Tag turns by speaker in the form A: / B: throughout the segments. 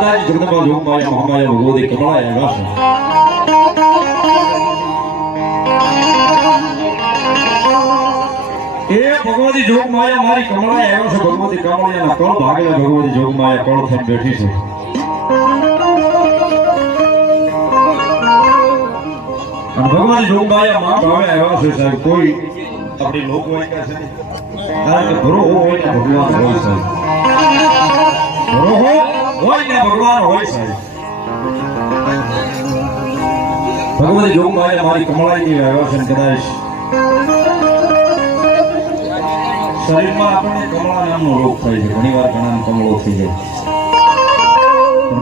A: માતાજી જગદંબા લોકમાયા મહામાયા ભગવતી કમળાય છે એ ભગવતી જોગમાયા મારી કમળાય આવ્યો છે. ભગવતી કમળિયાના કળ ભાગેલા ભગવતી જોગમાયા કળ થઈને બેઠી છે. ભગવાન જોગમાયા માં ભાવે આવ્યા છે સાહેબ, કોઈ આપણી લોકવાયકા છે કારણ કે ભરો હોય ભગવાન હોય સાહેબ. ભરો હોય ને ભગવાન હોય સાહેબ ભગવતી જોગમાયા મારી કમળાઈ આવ્યા છે કદાચ શરીરમાં આપણને કમળા નામનો રોગ થાય છે. ઘણી વાર ઘણા કમળો થઈ જાય.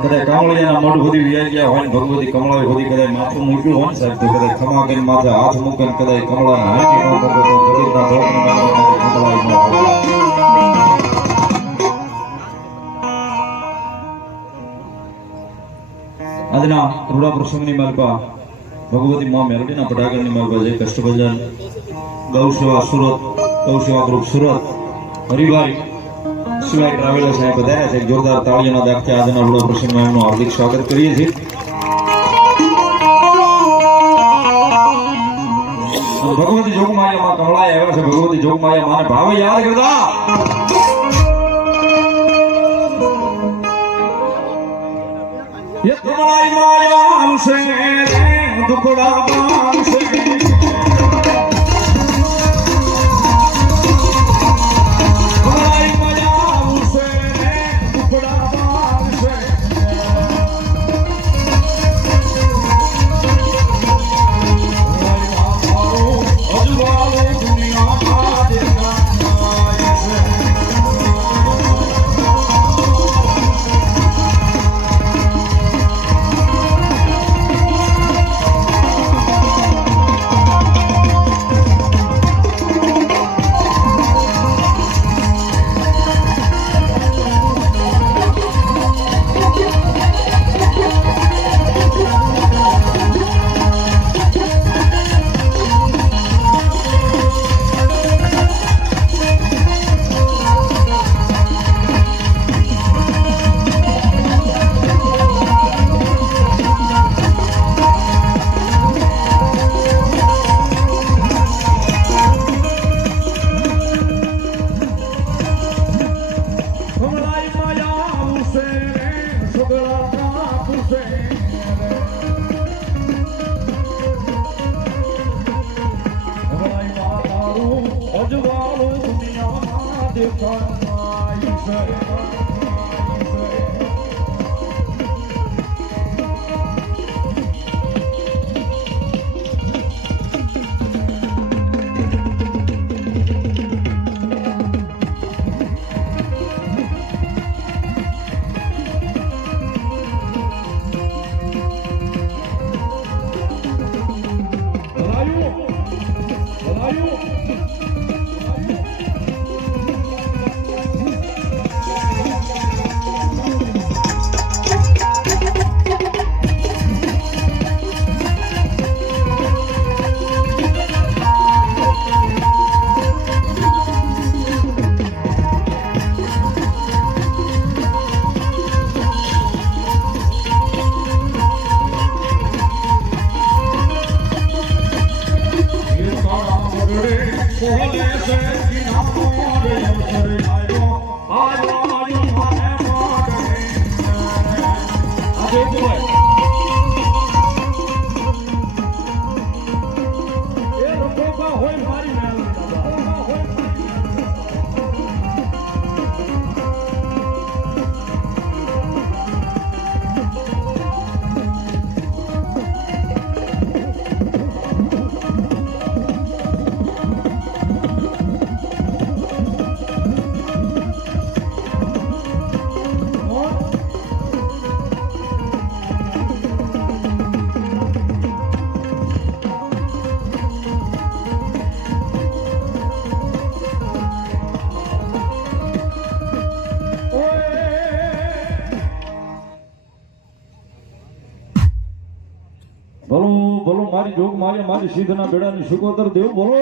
A: કદાચ કામળિયાના મોઢ સુધી વ્યાઈ ગયા હોય ને ભગવતી કમળા બધી કદાચ માથું મૂક્યું હોય ને સાહેબ, તો કદાચ ખમા કરીને માથે હાથ મૂકે ને કદાચ કમળાને હાથી ન મૂકે તો જગતના આજના રૂડા પ્રસંગની માલપા ભગવતી મા મેલડીના પટાગરની માલપા જય કષ્ટભંજન ગૌ સેવા સુરત ગૌ સેવા ગ્રુપ સુરત હરિભાઈ સિવાય ટ્રાવેલર્સ સાહેબ પધાર્યા છે જોરદાર તાળીઓના દાખલા આજના રૂડા પ્રસંગમાં એમનું હાર્દિક સ્વાગત કરીએ છીએ ભગવતી ભગવતી જોગમાયામાં કમળાએ આવ્યા છે ભગવતી જોગમાયા માને ભાવે કમળાઈ માયા આવશે করে મારી મારી સિદ્ધના બેડાની સુકોતર દેવ બોલો.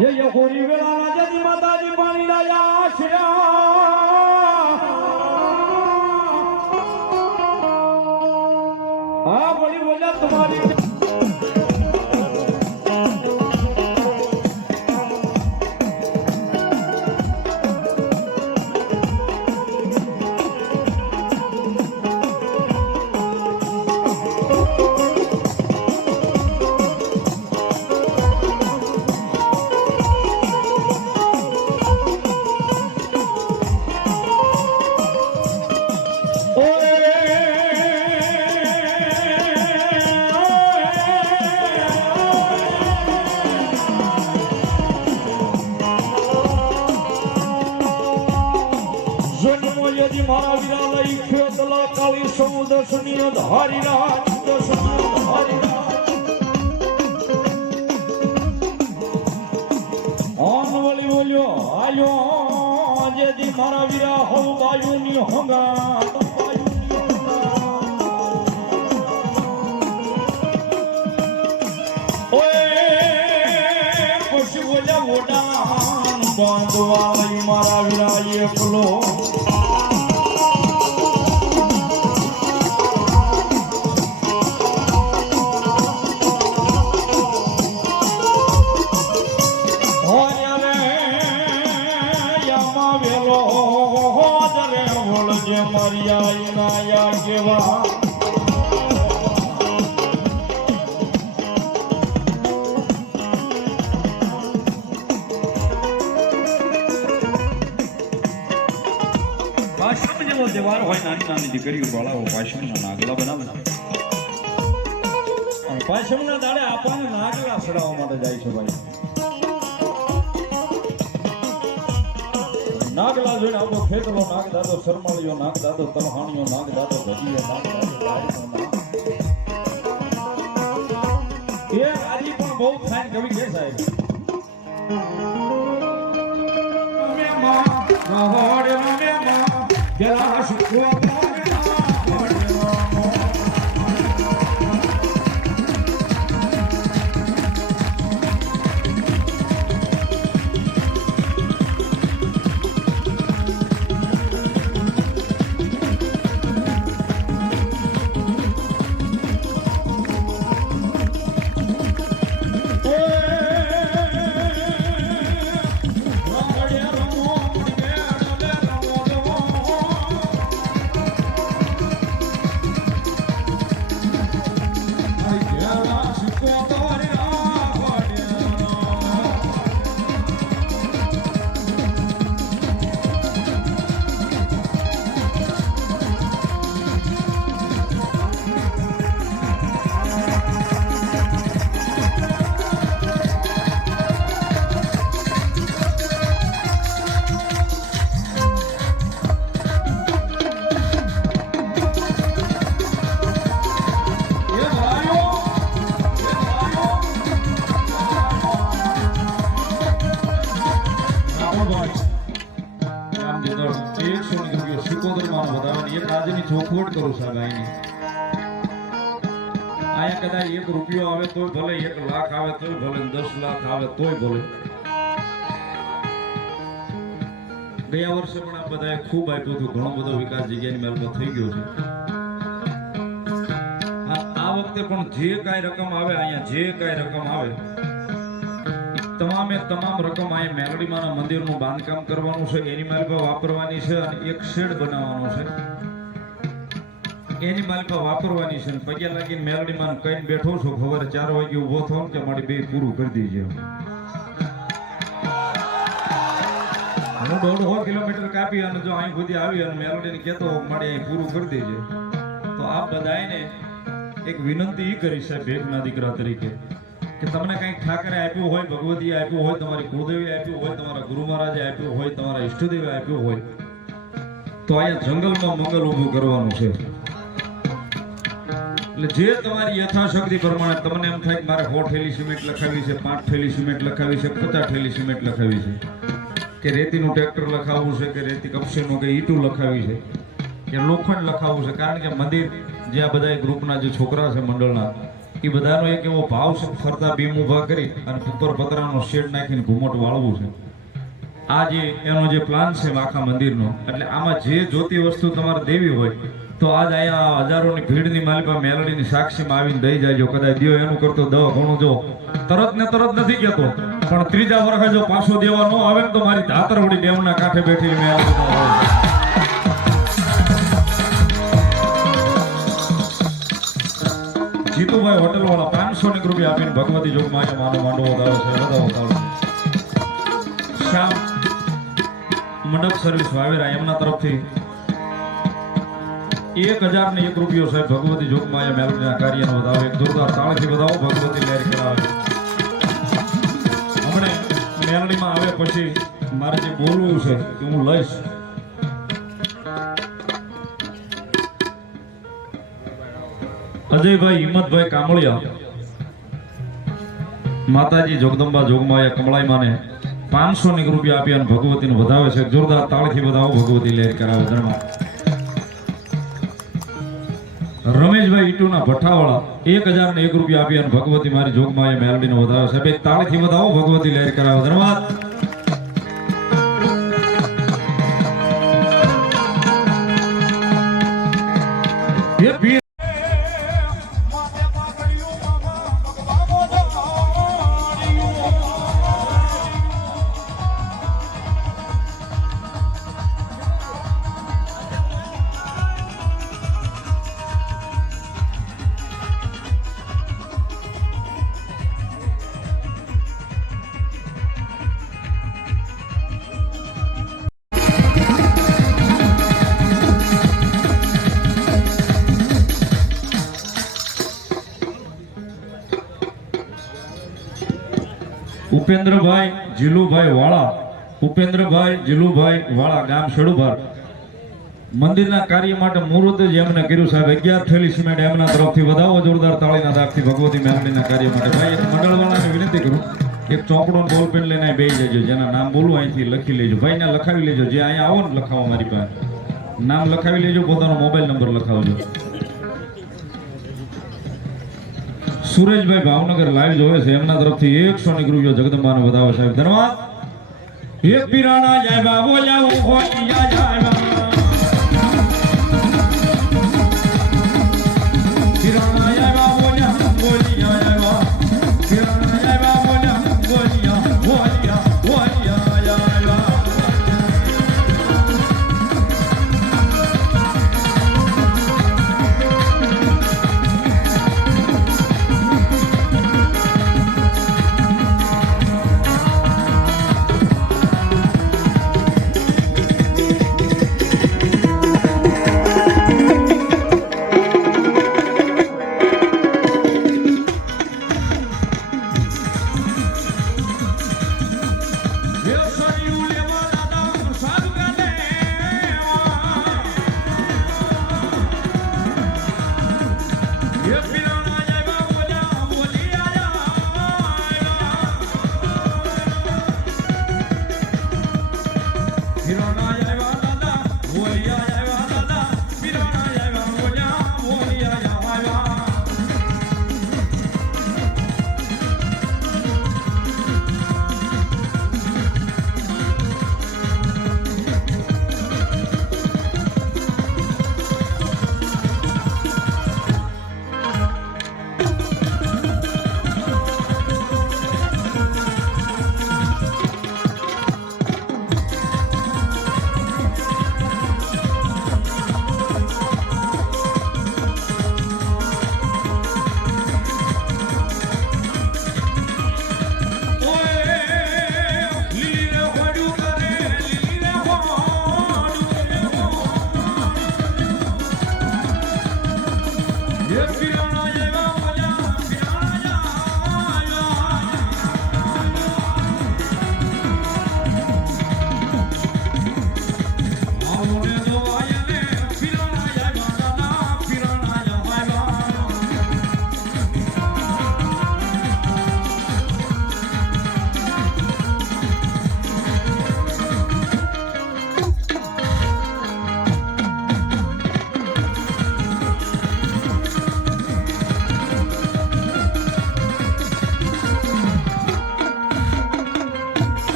A: યે યે હોરી મારા વિરા હોવ બાયુની હોંગા બાંધવા મારા વિરા એકલો હોદરે વળજે મરિયા ઇનાયા કેવા પાશમ જેવો તહેવાર હોય નાની નાની દીકરીઓ બાળાઓ પાશમના નાગલા બનાવે પાશમના દાડે આપણને નાગલા સડાવવા માટે જાય છે ભાઈ. નાગલા જોઈને આવતો ખેતરો નાગ દાદો શરમાળીઓ નાગ દાદો તલહાણીઓ નાગ દાદો ભજીયો નાગ દાદો એ આજે પણ બહુ ફાઇન કવિ કે સાહેબ? ચોખવટ કરું સાહેબ અહીંની અહીંયા કદાચ એક રૂપિયો આવે તોય ભલે એક લાખ આવે તોય ભલે દસ લાખ આવે તોય ભલે ગયા વર્ષે પણ આ બધાએ ખૂબ આપ્યું હતું ઘણો બધો વિકાસ જગ્યાની મેલમાં થઈ ગયો છે આ વખતે પણ જે કાંઈ રકમ આવે, અહીંયા જે કાંઈ રકમ આવે તમામે તમામ રકમ અહીંયા મેલડીમાના મંદિરનું બાંધકામ કરવાનું છે, એની માલિકા વાપરવાની છે અને એક શેડ બનાવવાનો છે. એની માલિકા વાપરવાની છે પગે લાગીને મેલડીમાં કઈ બેઠો છો ખબર ચાર વાગે ઊભો થો કે મારી બે પૂરું કરી દીજે. હું દોઢસો કિલોમીટર કાપી અને જો અહીં સુધી આવી અને મેલોડીને કહેતો મારે અહીં પૂરું કરી દેજે. તો આપ બધાને એક વિનંતી કરી છે ભેગના દીકરા તરીકે. કે તમને કંઈક ઠાકરે આપ્યું હોય, ભગવતીએ આપ્યું હોય, તમારી કુળદેવી આપ્યું હોય, તમારા ગુરુ મહારાજે આપ્યું હોય, તમારા ઈષ્ટદેવે આપ્યું હોય, તો અહીંયા જંગલમાં મંગલ ઊભું કરવાનું છે. એટલે જે તમારી યથાશક્તિ પ્રમાણે તમને એમ થાય કે મારે સો થેલી સિમેન્ટ લખાવી છે, પાંચ થેલી સિમેન્ટ લખાવી છે, પચાસ થેલી સિમેન્ટ લખાવી છે, કે રેતીનું ટ્રેક્ટર લખાવવું છે, કે રેતી કપશીનું કે ઈટું લખાવી છે, કે લોખંડ લખાવવું છે, કારણ કે મંદિર જે આ બધા ગ્રુપના જે છોકરા છે મંડળના એ બધાનો એક એવો ભાવ છે ફરતા બીમ ઊભા કરી અને ઉપર પતરાનો શેડ નાખીને ઘુમટ વાળવું છે. આ જે, એનો જે પ્લાન છે આખા મંદિરનો, એટલે આમાં જે જોતી વસ્તુ તમારે દેવી હોય, તો આજ અહીંયા હજારોની ભીડની માલિકા મેલડીની સાક્ષીમાં આવીને દઈ જાયજો કદાચ દિયો એનું કરતો દવા ઘણું જો, તરત ને તરત નથી કહેતો. પણ ત્રીજા વર્ષે જો પાછો દેવા ન આવે તો મારી ધાતરવડી ડેમના કાંઠે બેઠી મેલડી જીતુભાઈ હોટેલ વાળા પાંચસો ની રૂપિયા આપીને ભગવતી જોગમાં માનો માંડવો વધારો છે વધારો વધારો મંડપ સર્વિસ વાવેરા એમના તરફથી એક હજાર ને એક રૂપિયો સાહેબ ભગવતી જોગમાયા મેલડીના કાર્યનો વધાવો એક જોરદાર તાળથી વધાવો, ભગવતી લહેર કરાવે. હમણે મેલડીમાં આવે પછી મારે જે બોલવું છે કે હું લઈશ. અજયભાઈ, હિંમતભાઈ કામળિયા. માતાજી જોગદંબા જોગમાયા કમળાઈ પાંચસો ની રૂપિયા આપી અને ભગવતીને વધાવે છે. જોરદાર તાળથી વધાવો ભગવતી લહેર કરાવે ધર્મા. રમેશભાઈ ઈટુના ભઠ્ઠાવાળા એક હજાર ને એક રૂપિયા આપી અને ભગવતી મારી જોગમાં એ મેલડીનો વધાવ્યો છે. ભાઈ તાળીથી વધાવો, ભગવતી લહેર કરાવે ધન્યવાદ ઉપેન્દ્રભાઈ જીલુભાઈ વાળા, ઉપેન્દ્રભાઈ જીલુભાઈ વાળા, ગામ શેડુભાર. મંદિરના કાર્ય માટે મુહૂર્ત જ એમને કર્યું સાહેબ. અગિયાર થેલી સિમેન્ટ એમના તરફથી વધાવો, જોરદાર તાળીના દાખથી ભગવતી મેલડીના કાર્ય માટે. ભાઈ, એક મંડળવાળાને વિનંતી કરું એક ચોપડો બોલપેન પેન લઈને બે જજો. જેના નામ બોલું, અહીંથી લખી લેજો. ભાઈને લખાવી લેજો. જે અહીંયા આવો ને લખાવો મારી પાસે. નામ લખાવી લેજો, પોતાનો મોબાઈલ નંબર લખાવજો. સુરેશભાઈ ભાવનગર લાઈવ જોવે છે. એમના તરફથી એકસો ની રૂપિયો જગદંબાનો વધાવો સાહેબ. ધન્યવાદ. એક પીરાણા જય બાબુ જાવ